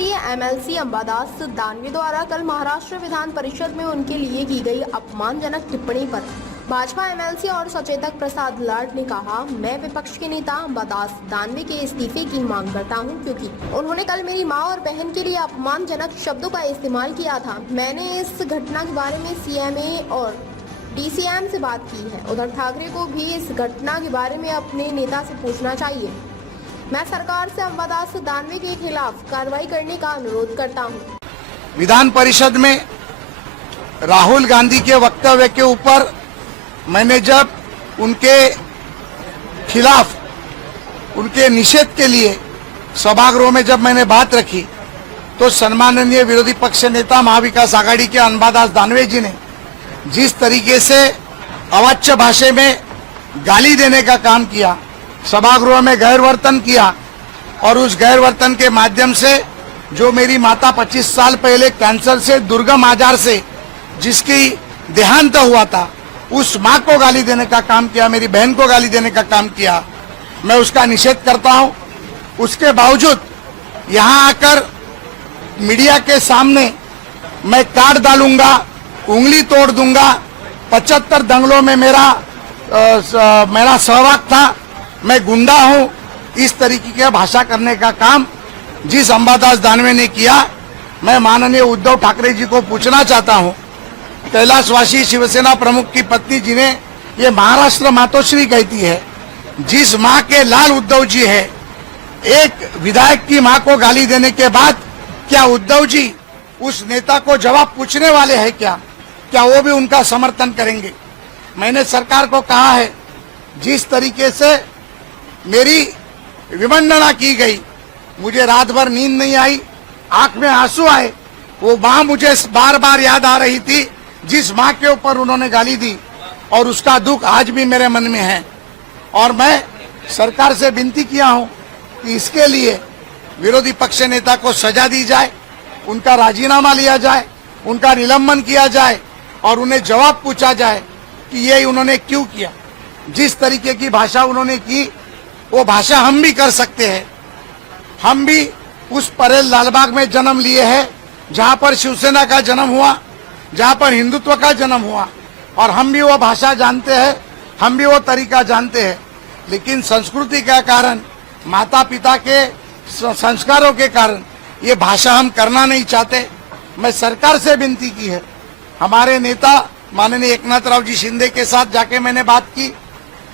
संसदीय एमएलसी अंबादास दानवे द्वारा कल महाराष्ट्र विधान परिषद में उनके लिए की गई अपमानजनक टिप्पणी पर भाजपा एमएलसी और सचेतक प्रसाद लाड ने कहा, मैं विपक्ष के नेता अंबादास दानवे के इस्तीफे की मांग करता हूं, क्योंकि उन्होंने कल मेरी मां और बहन के लिए अपमानजनक शब्दों का इस्तेमाल किया था। मैंने इस घटना के बारे में सीएमए और डीसीएम से बात की है। उधर ठाकरे को भी इस घटना के बारे में अपने नेता से पूछना चाहिए। मैं सरकार से अंबादास दानवे के खिलाफ कार्रवाई करने का अनुरोध करता हूं। विधान परिषद में राहुल गांधी के वक्तव्य के ऊपर मैंने जब उनके खिलाफ, उनके निषेध के लिए सभागृह में जब मैंने बात रखी, तो सम्माननीय विरोधी पक्ष नेता महाविकास आघाड़ी के अंबादास दानवे जी ने जिस तरीके से अवाच्य भाषा में गाली देने का काम किया, सभागृह में गैरवर्तन किया और उस गैरवर्तन के माध्यम से जो मेरी माता 25 साल पहले कैंसर से, दुर्गम आजार से जिसकी देहांत हुआ था, उस मां को गाली देने का काम किया, मेरी बहन को गाली देने का काम किया। मैं उसका निषेध करता हूं। उसके बावजूद यहां आकर मीडिया के सामने मैं काट डालूंगा, उंगली तोड़ दूंगा, 75 दंगलों में मेरा सहभाग था, मैं गुंडा हूं, इस तरीके की भाषा करने का काम जिस अंबादास दानवे ने किया, मैं माननीय उद्धव ठाकरे जी को पूछना चाहता हूं। कैलाशवासी शिवसेना प्रमुख की पत्नी जिन्हें ये महाराष्ट्र मातोश्री कहती है, जिस मां के लाल उद्धव जी है, एक विधायक की मां को गाली देने के बाद क्या उद्धव जी उस नेता को जवाब पूछने वाले हैं? क्या वो भी उनका समर्थन करेंगे? मैंने सरकार को कहा है, जिस तरीके से मेरी विवंदना की गई, मुझे रात भर नींद नहीं आई, आंख में आंसू आए। वो मां मुझे बार बार याद आ रही थी जिस मां के ऊपर उन्होंने गाली दी, और उसका दुख आज भी मेरे मन में है। और मैं सरकार से विनती किया हूं कि इसके लिए विरोधी पक्ष नेता को सजा दी जाए, उनका राजीनामा लिया जाए, उनका निलंबन किया जाए और उन्हें जवाब पूछा जाए कि ये उन्होंने क्यों किया। जिस तरीके की भाषा उन्होंने की, वो भाषा हम भी कर सकते हैं। हम भी उस परेल लालबाग में जन्म लिए हैं जहां पर शिवसेना का जन्म हुआ, जहां पर हिंदुत्व का जन्म हुआ, और हम भी वो भाषा जानते हैं, हम भी वो तरीका जानते हैं। लेकिन संस्कृति के कारण, माता पिता के संस्कारों के कारण ये भाषा हम करना नहीं चाहते। मैं सरकार से विनती की है। हमारे नेता माननीय एकनाथराव जी शिंदे के साथ जाके मैंने बात की,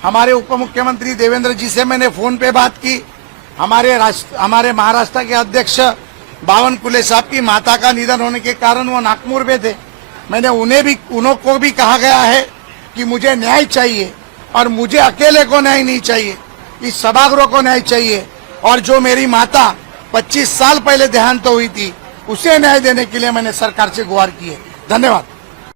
हमारे उप मुख्यमंत्री देवेंद्र जी से मैंने फोन पे बात की, हमारे महाराष्ट्र के अध्यक्ष बावनकुले साहब की माता का निधन होने के कारण वो नागपुर में थे। मैंने उनको भी कहा गया है कि मुझे न्याय चाहिए, और मुझे अकेले को न्याय नहीं चाहिए, इस सभागृह को न्याय चाहिए, और जो मेरी माता 25 साल पहले देहांत हुई थी, उसे न्याय देने के लिए मैंने सरकार से गुहार की है। धन्यवाद।